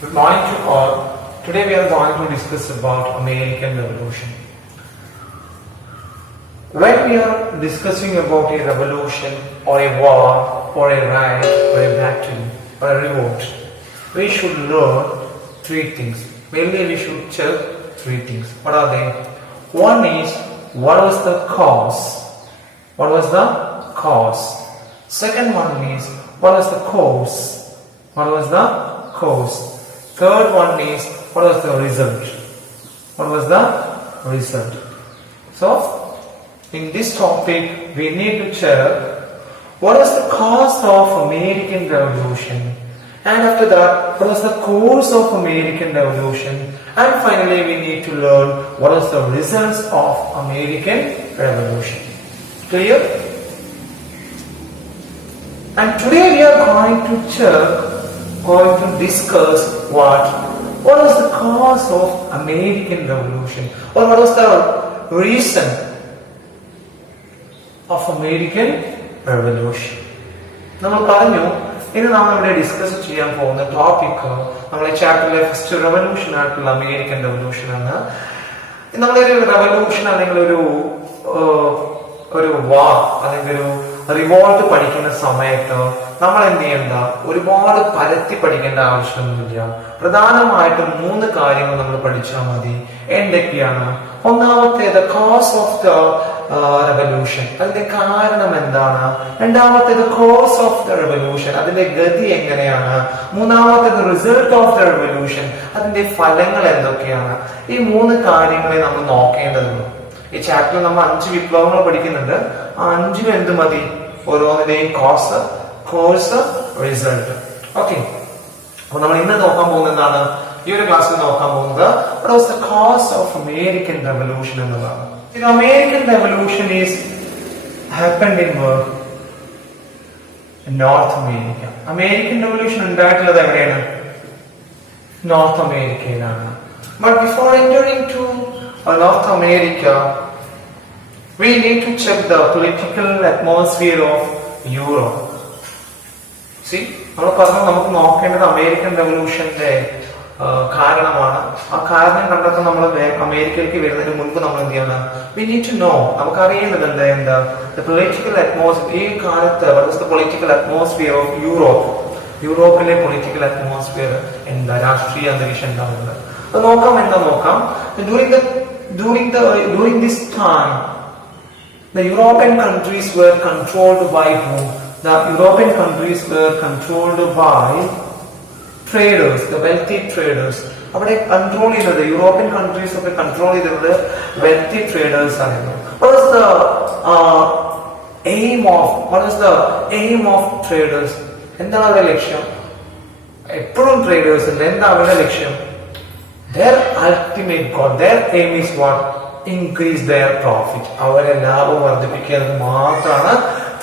Good morning to all. Today we are going to discuss about American Revolution. When we are discussing about a revolution or a war or a riot or a battle or a revolt, we should learn three things. Mainly we should check three things. What are they? One is, what was the cause? What was the cause? Second one is, what was the cause? What was the cause? Third one is, what was the result? What was the result? So, in this topic, we need to check what was the cause of American Revolution, and after that, what was the course of American Revolution, and finally, we need to learn what was the results of American Revolution. Clear? And today we are going to discuss what was the cause of American Revolution, or what was the reason of American Revolution. നമ്മൾ പറഞ്ഞു ഇന്ന് നമ്മൾ ഇവിടെ discuss ചെയ്യാൻ പോകുന്ന topic നമ്മുടെ ചാപ്റ്ററിലെ first revolution ആയിട്ടുള്ള American revolution ആണ്. നമ്മളൊരു റെവല്യൂഷൻ അല്ലെങ്കിൽ ഒരു വാർ അല്ലെങ്കിൽ ഒരു റിവോൾട്ട് പഠിക്കുന്ന സമയത്ത് നമ്മൾ എന്ത് ചെയ്യണ്ട, ഒരുപാട് പരത്തി പഠിക്കേണ്ട ആവശ്യമൊന്നുമില്ല. പ്രധാനമായിട്ടും മൂന്ന് കാര്യങ്ങൾ നമ്മൾ പഠിച്ചാൽ മതി. എന്തൊക്കെയാണ്? ഒന്നാമത്തേത് കോസ് ഓഫ് ദ റെവല്യൂഷൻ, അതിന്റെ കാരണം എന്താണ്. രണ്ടാമത്തേത് കോസ് ഓഫ് ദ റെവല്യൂഷൻ, അതിന്റെ ഗതി എങ്ങനെയാണ്. മൂന്നാമത്തേത് റിസൾട്ട് ഓഫ് ദ റെവല്യൂഷൻ, അതിന്റെ ഫലങ്ങൾ എന്തൊക്കെയാണ്. ഈ മൂന്ന് കാര്യങ്ങളെ നമ്മൾ നോക്കേണ്ടതുള്ളൂ. ഈ ചാപ്റ്ററിൽ നമ്മൾ 5 വിപ്ലവങ്ങൾ പഠിക്കുന്നുണ്ട്. ആ 5 എന്ത് മതി? ഓരോന്നിന്റെയും കോസ്, കോഴ്സ്, റിസൾട്ട്. ഓക്കെ, അപ്പൊ നമ്മൾ ഇന്ന് നോക്കാൻ പോകുന്നത് എന്താണ്? ഈ ഒരു ക്ലാസ്സിൽ നോക്കാൻ പോകുന്നത് what was the cause of American Revolution എന്നതാണ്. American Revolution is happened in North America. American Revolution ഉണ്ടായിട്ടുള്ളത് എവിടെയാണ്? നോർത്ത് അമേരിക്കയിലാണ്. But before entering to North America, we need to check the political atmosphere of Europe. See, നമ്മൾ പറഞ്ഞു നമുക്ക് നോക്കേണ്ടത് American റെവല്യൂഷന്റെ കാരണമാണ്. ആ കാരണം കണ്ടെത്താൻ നമ്മൾ അമേരിക്കയിലേക്ക് വരുന്നതിന് മുൻപ് നമ്മൾ എന്ത് ചെയ്യണം? വി നീഡ് ടു നോ, നമുക്ക് അറിയുന്നത് എന്താ പൊളിറ്റിക്കൽ അറ്റ്മോസ്ഫിയർ. ഈ കാലത്ത് പൊളിറ്റിക്കൽ അറ്റ്മോസ്ഫിയർ ഓഫ് യൂറോപ്പ്, യൂറോപ്പിലെ പൊളിറ്റിക്കൽ അറ്റ്മോസ്ഫിയർ എന്താ, രാഷ്ട്രീയ അന്തരീക്ഷം എന്താണെന്ന് അത് നോക്കാം. During this time, the European countries were controlled by whom? The European countries were controlled by traders, the wealthy traders. അവിടെ കൺട്രോൾ ചെയ്യുന്നത് യൂറോപ്യൻ കൺട്രീസ് ഒക്കെ കൺട്രോൾ ചെയ്തിരുന്നത് വെൽത്തി ട്രേഡേഴ്സ് ആയിരുന്നു. What was the aim of traders? എന്താണ് അവരുടെ ലക്ഷ്യം? എപ്പോഴും traders എന്താ അവരുടെ ലക്ഷ്യം? Their ultimate goal, their aim is what? Increase their profit. അവരെ ലാഭം വർദ്ധിപ്പിക്കുക എന്നത് മാത്രമാണ്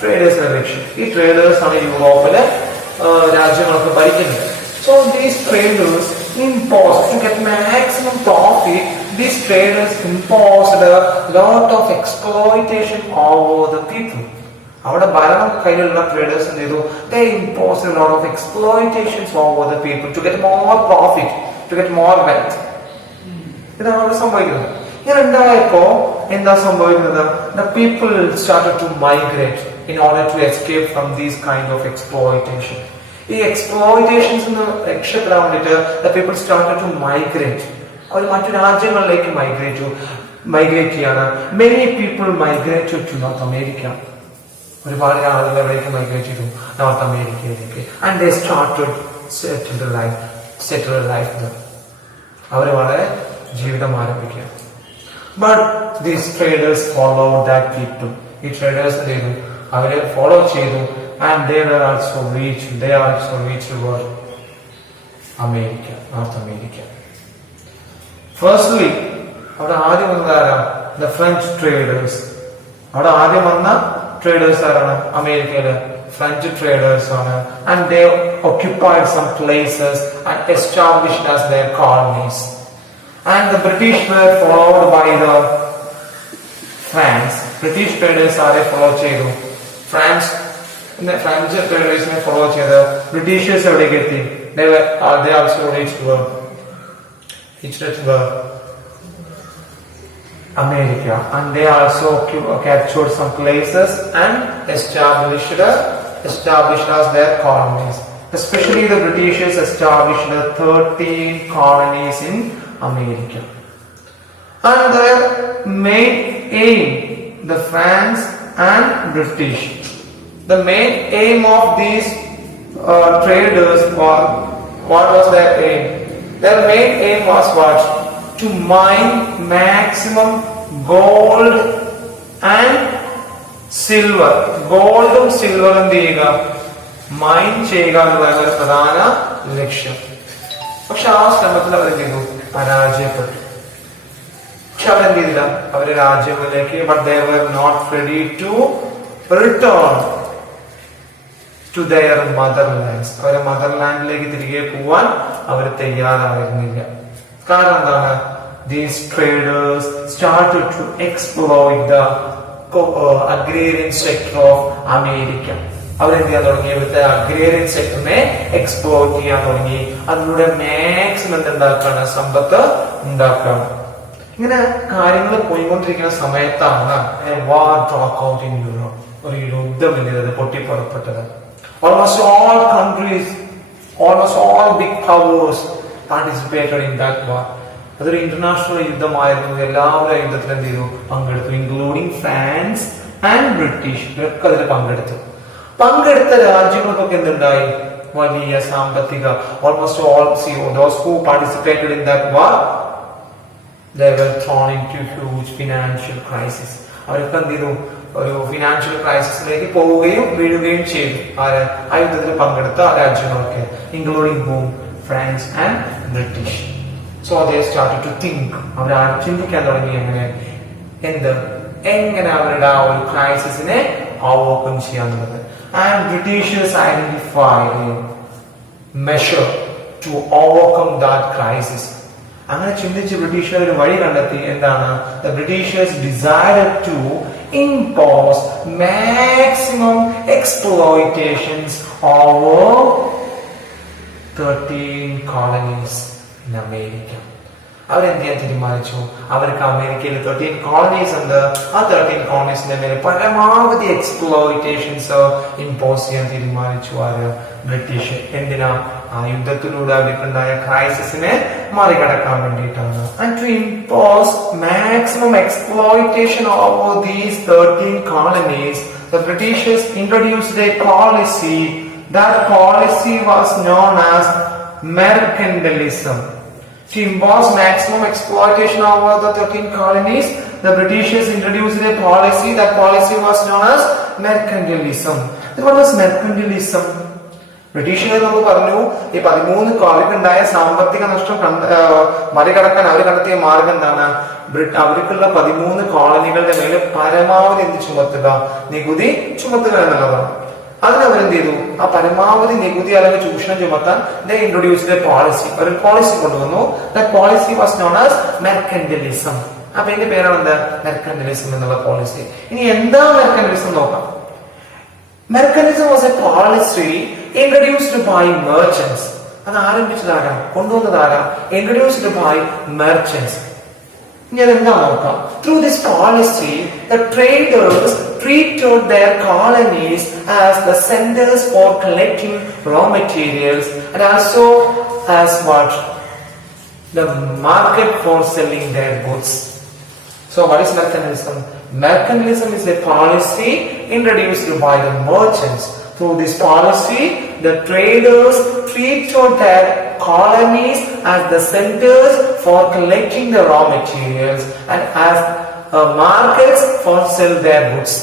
ട്രേഡേഴ്സിന്റെ ലക്ഷ്യം. ഈ ട്രേഡേഴ്സ് ആണ് യൂറോപ്പിലെ രാജ്യങ്ങളൊക്കെ ഭരിക്കുന്നത്. So these traders imposed to get maximum profit. These traders imposed a lot of exploitation over the people. അവിടെ ഭരണം കയ്യിലുള്ള ട്രേഡേഴ്സ് എന്ത് ചെയ്തു? They imposed a lot of exploitations over the people to get more profit, to get more wealth. ഇതാണ് അവിടെ സംഭവിക്കുന്നത്. ഇങ്ങനെ ഉണ്ടായപ്പോ എന്താ സംഭവിക്കുന്നത്? The people started to migrate in order to escape from these kind of exploitation. ഈ exploitations രക്ഷപ്പെടാൻ വേണ്ടിട്ട് the people started to migrate. അവർ മറ്റു രാജ്യങ്ങളിലേക്ക് മൈഗ്രേറ്റ് ചെയ്യാണ്. Many people migrated to North America. ഒരുപാട് ആളുകൾ എവിടേക്ക് മൈഗ്രേറ്റ് ചെയ്തു? നോർത്ത് അമേരിക്കയിലേക്ക്. And they started settle life there. അവർ വളരെ ജീവിതം ആരംഭിക്കുക. But these traders followed that people. ഈ traders എന്ത് ചെയ്തു? അവരെ ഫോളോ ചെയ്തു. And they also reached world America, North America. Firstly, അവിടെ ആദ്യം വന്നതാരാ? The French traders. അവിടെ ആദ്യം വന്ന traders ആരാണ്? അമേരിക്കയിലെ ഫ്രഞ്ച് traders ആണ്. And they occupied some places and established as their colonies. And the British were followed by the France. British traders ആരെ follow ചെയ്തു? ഫ്രഞ്ച് ട്രഡീഷനെ ഫോളോ ചെയ്ത് ബ്രിട്ടീഷേഴ്സ് എവിടേക്ക് എത്തി? they also reached America, and they also captured some places and established as their colonies. Especially the Britishers established 13 colonies in America. And their main aim, the France and British, the main aim of these traders what was their aim? Their main aim was what? To mine maximum gold and silver. Goldum silver എന്ത് ചെയ്യുക? Mine ചെയ്യുക എന്നുള്ളത് ഒരു പ്രധാന ലക്ഷ്യം. പക്ഷെ ആ ശ്രമത്തിൽ അവരെന്ത് ചെയ്തു? പരാജയപ്പെട്ടു. പക്ഷെ അവരെന്ത് ചെയ്തില്ല? അവര് രാജ്യങ്ങളിലേക്ക് but they were not ready to return to their motherlands. അവരെ മദർലാൻഡിലേക്ക് തിരികെ പോവാൻ അവർ തയ്യാറായിരുന്നില്ല. കാരണം എന്താണ്? These traders started to exploit the agrarian sector of America. അവരെന്ത് ചെയ്യാൻ തുടങ്ങി? ഇവിടുത്തെ അഗ്രേറിയൻ സെക്ടറിനെ എക്സ്പ്ലോർ ചെയ്യാൻ തുടങ്ങി. അതിലൂടെ മാക്സിമം എന്തുണ്ടാക്കാണ്? സമ്പത്ത് ഉണ്ടാക്കാം. ഇങ്ങനെ കാര്യങ്ങൾ പോയിക്കൊണ്ടിരിക്കുന്ന സമയത്താണ് വാർ ബ്രോക്ക് ഔട്ട് ഇൻ യൂറോപ്പ്. ഒരു യുദ്ധം പൊട്ടിപ്പുറപ്പെട്ടത്. Almost all countries, almost all big powers participated in that war. അതൊരു ഇന്റർനാഷണൽ യുദ്ധമായിരുന്നു. എല്ലാവരും യുദ്ധത്തിൽ എന്ത് ചെയ്തു? പങ്കെടുത്തു. Including France and British. ഇവരൊക്കെ അതിൽ പങ്കെടുത്ത രാജ്യങ്ങൾക്കൊക്കെ എന്തുണ്ടായി? വലിയ സാമ്പത്തിക almost all those who participated in that war, they were thrown into huge financial crisis. അവരൊക്കെ എന്ത് ചെയ്തു? ഒരു ഫിനാൻഷ്യൽ ക്രൈസിസിലേക്ക് പോവുകയും വീഴുകയും ചെയ്തു. ആ യുദ്ധത്തിൽ പങ്കെടുത്ത രാജ്യങ്ങളൊക്കെ including home France and British. So they started to think. അവർ ചിന്തിക്കാൻ തുടങ്ങി എങ്ങനെ അവരുടെ ആ ഒരു ക്രൈസിസിനെ ഓവർകം ചെയ്യാന്നുള്ളത്. And Britishers identified a measure to overcome that crisis. അങ്ങനെ ചിന്തിച്ച് ബ്രിട്ടീഷുകാർ ഒരു വഴി കണ്ടെത്തി. എന്താണ്? The Britishers decided to impose maximum exploitations over 13 colonies in America. അവരെന്ത് ചെയ്യാൻ തീരുമാനിച്ചു? അവർക്ക് അമേരിക്കയിൽ 13 കോളനീസ് ഉണ്ട്. ആ 13 കോളനീസിന്റെ മേലെ പരമാവധി എക്സ്പ്ലോയിറ്റേഷൻസ് ഇമ്പോസ് ചെയ്യാൻ തീരുമാനിച്ചു. ആര്? ബ്രിട്ടീഷ്. എന്തിനാ? ആ യുദ്ധത്തിലൂടെ അവർക്കുണ്ടായ ക്രൈസിസിനെ മറികടക്കാൻ വേണ്ടിയിട്ടാണ്. And to impose maximum exploitation over these 13 colonies, the Britishers introduced a policy. That policy was known as mercantilism. To impose maximum exploitation over the 13 colonies, the Britishers introduced a policy. That policy was known as mercantilism. What was mercantilism? ബ്രിട്ടീഷുകാർ നമുക്ക് പറഞ്ഞു ഈ 13 കൊല്ലത്തുണ്ടായ സാമ്പത്തിക നഷ്ടം മറികടക്കാൻ അവർ കണ്ടെത്തിയ മാർഗം എന്താണ്? അവർക്കുള്ള 13 കോളനികളുടെ മേലെ പരമാവധി എന്ത് ചുമത്തുക? നികുതി ചുമത്തുക എന്നുള്ളതാണ്. അതിനവരെന്ത് ചെയ്തു? ആ പരമാവധി നികുതി അല്ലെങ്കിൽ ചൂഷണം ചുമത്താൻ they introduced a policy. ഒരു പോളിസി കൊണ്ടുവന്നു. That policy was known as mercantilism. അപ്പൊ ഇതിന്റെ പേരാണ് എന്താ? മെർക്കന്റിലിസം എന്നുള്ള പോളിസി. ഇനി എന്താ മെർക്കന്റിലിസം നോക്കാം. Mercantilism was a policy introduced by merchants. അത് ആരംഭിച്ചതാരാ? കൊണ്ടുവന്നതാരാ? Introduced by merchants. ഇനി അതെന്താ നോക്കാം. Through this policy, the traders treated their colonies as the centers for collecting raw materials and also as what? The market for selling their goods. So what is mercantilism? Mercantilism is a policy introduced by the merchants. Through this policy, the traders treated their colonies as the centers for collecting the raw materials and as markets for sell their goods.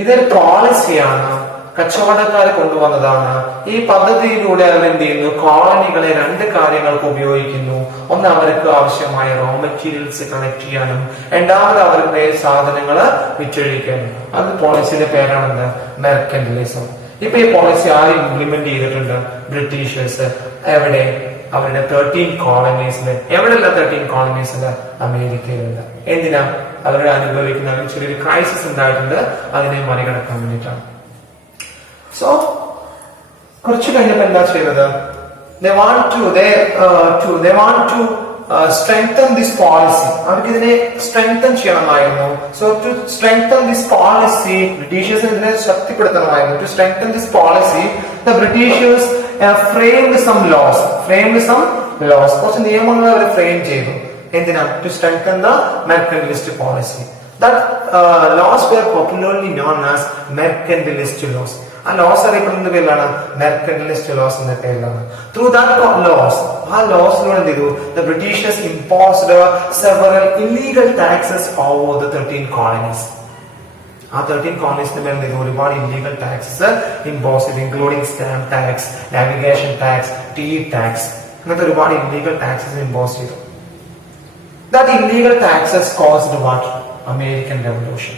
ഇതൊരു പോളിസിയാണ്. കച്ചവടക്കാരെ കൊണ്ടുവന്നതാണ്. ഈ പദ്ധതിയിലൂടെ അവർ എന്ത് ചെയ്യുന്നു? കോളനികളെ 2 കാര്യങ്ങൾക്ക് ഉപയോഗിക്കുന്നു. ഒന്ന്, അവർക്ക് ആവശ്യമായ റോ മെറ്റീരിയൽസ് കളക്ട് ചെയ്യാനും, രണ്ടാമത് അവരുടെ സാധനങ്ങൾ വിറ്റഴിക്കാനും. അത് പോളിസിയുടെ പേരാണ് എന്താ? മെർക്കന്റിലിസം. ഇപ്പൊ ഈ പോളിസി ആര് ഇംപ്ലിമെന്റ് ചെയ്തിട്ടുണ്ട്? ബ്രിട്ടീഷേഴ്സ്. എവിടെ? അവരുടെ 13 കോളനീസില്. എവിടെയുള്ള 13 കോളനീസില്? അമേരിക്കയിലുള്ള. എന്തിനാ? അവരുടെ അനുഭവിക്കുന്ന ചെറിയൊരു ക്രൈസിസ് ഉണ്ടായിട്ടുണ്ട്. അതിനെ മറികടക്കാൻ വേണ്ടിയിട്ടാണ്. സോ കുറച്ചു കഴിഞ്ഞപ്പോൾ എന്താ ചെയ്തത്? they want to strengthen this policy. അവർക്ക് ഇതിനെ strengthen ചെയ്യണമായിരുന്നു. So to strengthen this policy, Britishers ഇതിനെ ശക്തിപ്പെടുത്തണമായിരുന്നു. To strengthen this policy, the Britishers framed some laws. കുറച്ച് നിയമങ്ങൾ അവർ ഫ്രെയിം ചെയ്തു. എന്തിനാ? To strengthen the mercantilist policy. That laws were popularly known as mercantilist laws. ആ loss അറിയപ്പെടുന്ന പേരിലാണ് മെർക്കന്റിലിസ്റ്റ് loss എന്ന പേരിലാണ്. ത്രൂ ദാറ്റ് ലോസ്, ആ ലോസിലൂടെ എന്ത് ചെയ്തു? The Britishers imposed several illegal taxes over the 13 colonies. ആ 13 കോളനീസിന് മേൽ എന്ത് ചെയ്തു? ഒരുപാട് ഇല്ലീഗൽ ടാക്സസ് ഇമ്പോസ് ചെയ്തു, including stamp tax, navigation tax, tea tax, അങ്ങനത്തെ ഒരുപാട് ഇല്ലീഗൽ ടാക്സസ് ഇമ്പോസ് ചെയ്തു. That illegal taxes caused what? American revolution.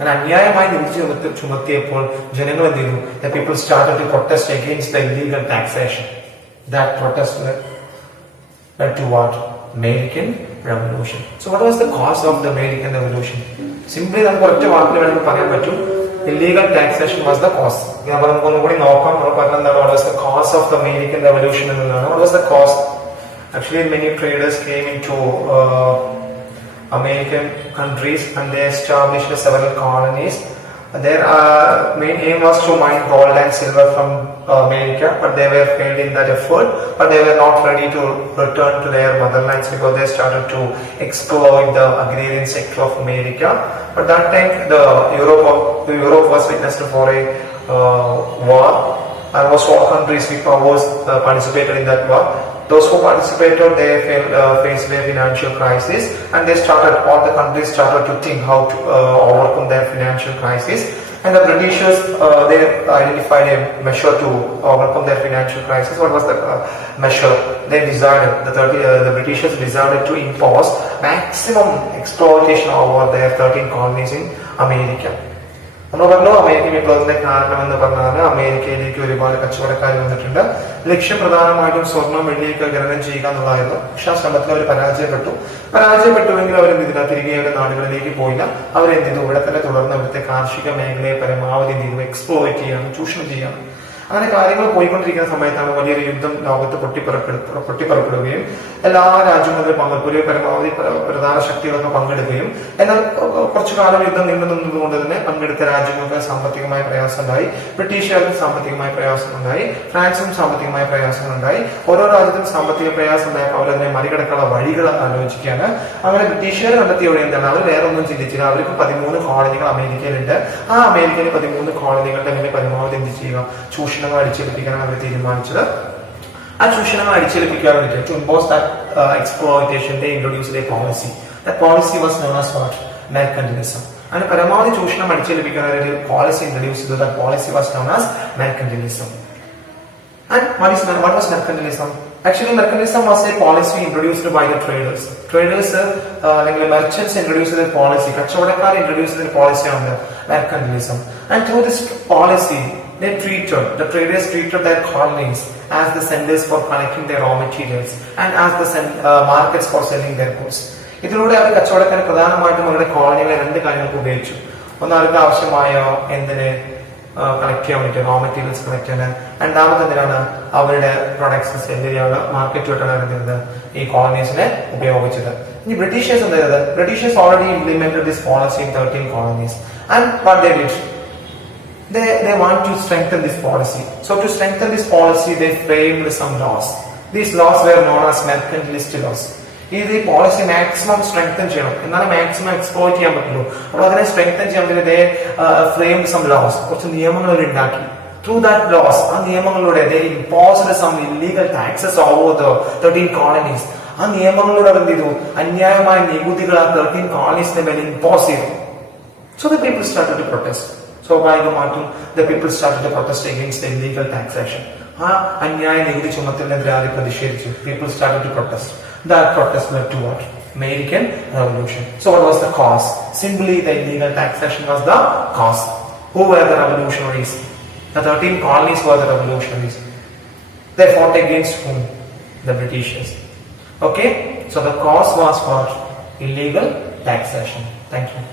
അങ്ങനെ അന്യായമായി നികുതി ചുമത്തിയപ്പോൾ ജനങ്ങൾ എന്ത് ചെയ്തു? The people started to protest against the illegal taxation. That protest led to what? American Revolution. So what was the cause of the American Revolution? Simply നമുക്ക് ഒറ്റ വാക്കിൽ വേണമെങ്കിൽ പറയാൻ പറ്റും, illegal taxation was the cause. നമുക്ക് ഒന്നുകൂടി നോക്കാം. നമ്മൾ പറഞ്ഞത് എന്താണ്? What was the cause of the American Revolution എന്നുള്ളതാണ്. What was the cause? Actually many traders came into American countries and they established several colonies. Their main aim was to mine gold and silver from America, but they were failed in that effort. But they were not ready to return to their motherlands because they started to exploit the agrarian sector of America. But that time the Europe was witnessed for a war. Almost all countries with powers participated in that war. Those who participated, they faced a financial crisis, and all the countries started to think how to overcome their financial crisis. And the Britishers, they identified a measure to overcome their financial crisis. What was the measure? They decided, the Britishers decided to impose maximum exploitation over their 13 colonies in America. നമ്മൾ പറഞ്ഞു American വിപ്ലവത്തിന്റെ കാരണം എന്ന് പറഞ്ഞാൽ അമേരിക്കയിലേക്ക് ഒരുപാട് കച്ചവടക്കാർ വന്നിട്ടുണ്ട്. ലക്ഷ്യം പ്രധാനമായിട്ടും സ്വർണം വെള്ളിയൊക്കെ ഖനനം ചെയ്യുക എന്നുള്ളതായിരുന്നു. പക്ഷെ ആ ശ്രമത്തിൽ അവർ പരാജയപ്പെട്ടുവെങ്കിൽ അവരെന്ത് ചെയ്തില്ല? തിരികെ അവരുടെ നാടുകളിലേക്ക് പോയില്ല. അവരെന്ത് ചെയ്തു? ഇവിടെ തന്നെ തുടർന്ന് ഇവിടുത്തെ കാർഷിക മേഖലയെ പരമാവധി എന്ത് ചെയ്തു? എക്സ്പ്ലോയിറ്റ് ചെയ്യാണ്, ചൂഷണം ചെയ്യാണ്. അങ്ങനെ കാര്യങ്ങൾ പോയിക്കൊണ്ടിരിക്കുന്ന സമയത്താണ് വലിയൊരു യുദ്ധം ലോകത്ത് പൊട്ടിപ്പുറപ്പെടുകയും എല്ലാ രാജ്യങ്ങളിലും പരമാവധി പ്രധാന ശക്തികളൊക്കെ പങ്കെടുക്കുകയും, എന്നാൽ കുറച്ചു കാലം യുദ്ധം നീണ്ടു നിന്നതുകൊണ്ട് തന്നെ പങ്കെടുത്ത രാജ്യങ്ങൾക്ക് സാമ്പത്തികമായ പ്രയാസമുണ്ടായി. ബ്രിട്ടീഷുകാർക്കും സാമ്പത്തികമായ പ്രയാസമുണ്ടായി. ഫ്രാൻസിനും സാമ്പത്തികമായ പ്രയാസങ്ങളുണ്ടായി. ഓരോ രാജ്യത്തും സാമ്പത്തിക പ്രയാസം ഉണ്ടായപ്പോൾ അവരതിനെ മറികടക്കാനുള്ള വഴികൾ ആലോചിക്കുകയാണ്. അങ്ങനെ ബ്രിട്ടീഷുകാർ കണ്ടെത്തിയ വഴി എന്താണ്? അവർ വേറെ ഒന്നും ചിന്തിച്ചില്ല. അവർക്ക് 13 കോളനികൾ അമേരിക്കയിലുണ്ട്. ആ അമേരിക്കയിലെ 13 കോളനികളുടെ അങ്ങനെ പരമാവധി എന്ത് ചെയ്യുക? ചൂഷണം അടിച്ചേൽപ്പിക്കാനാണ് അവർ തീരുമാനിച്ചത്. ആ ചൂഷണം അടിച്ചേൽപ്പിക്കാൻ വേണ്ടിയിട്ട് to impose that exploitation, they introduced a policy. That policy was known as what? Mercantilism. അങ്ങനെ പരമാവധി ചൂഷണം അടിച്ചേൽപ്പിക്കാൻ ഒരു പോളിസി ഇൻട്രൊഡ്യൂസ് ചെയ്തു. That policy was known as mercantilism. And what was mercantilism? Actually, mercantilism was a policy introduced by the traders. അല്ലെങ്കിൽ merchants introduced a policy. കച്ചവടക്കാർ introduced a policy on the mercantilism. And through this policy, the traders treated their colonies as the centers for collecting their raw materials and as the markets for selling their goods. ഇതിലൂടെ അവർ കച്ചവടക്കാർ പ്രധാനമായിട്ടും അവരുടെ കോളനികളെ 2 കാര്യങ്ങൾക്ക് ഉപയോഗിച്ചു. ഒന്ന്, അവർക്ക് ആവശ്യമായ എന്തിന് കളക്ട് ചെയ്യാൻ വേണ്ടി റോ മെറ്റീരിയൽസ് കളക്ട് ചെയ്യാൻ. രണ്ടാമത് എന്തിനാണ്? അവരുടെ പ്രൊഡക്ട്സ് സെല് ചെയ്യാനുള്ള മാർക്കറ്റുമായിട്ടാണ് എന്ത് ഈ കോളനീസിനെ ഉപയോഗിച്ചത്. ഇനി ബ്രിട്ടീഷേഴ്സ് എന്ത് ചെയ്തത്? Britishers already implemented this policy in 13 colonies. And what they did? They want to strengthen this policy. So to strengthen this policy, they framed some laws. These laws were known as mercantilist laws. ഈ policy maximum strengthen ചെയ്യണം, എന്നാലും maximum exploit ചെയ്യാൻ പറ്റുള്ളൂ. അപ്പോൾ അതിനെ strengthen ചെയ്യാൻ വേണ്ടി they framed some laws. കുറച്ച് നിയമങ്ങൾ ഉണ്ടാക്കി. Through that laws, ആ നിയമങ്ങളിലൂടെ they imposed some illegal taxes over the 13 colonies. ആ നിയമങ്ങളിലൂടെ എന്ത് ചെയ്തു? അന്യായമായ നികുതികൾ ആ 13 coloniesന്റെ മേലെ ഇമ്പോസ് ചെയ്തു. So the people started to protest. സ്വാഭാവികമായിട്ടും the people started to protest against the illegal taxation. ആ അന്യായ നികുതി ചുമത്തലിനെതിരെ പ്രതിഷേധിച്ചു. People started to protest. That protest led to what? American Revolution. So what was the cause? Simply the illegal taxation was the cause. Who were the revolutionaries? The 13 colonies were the revolutionaries. They fought against whom? The Britishers. Okay? So the cause was what? Illegal taxation. Thank you.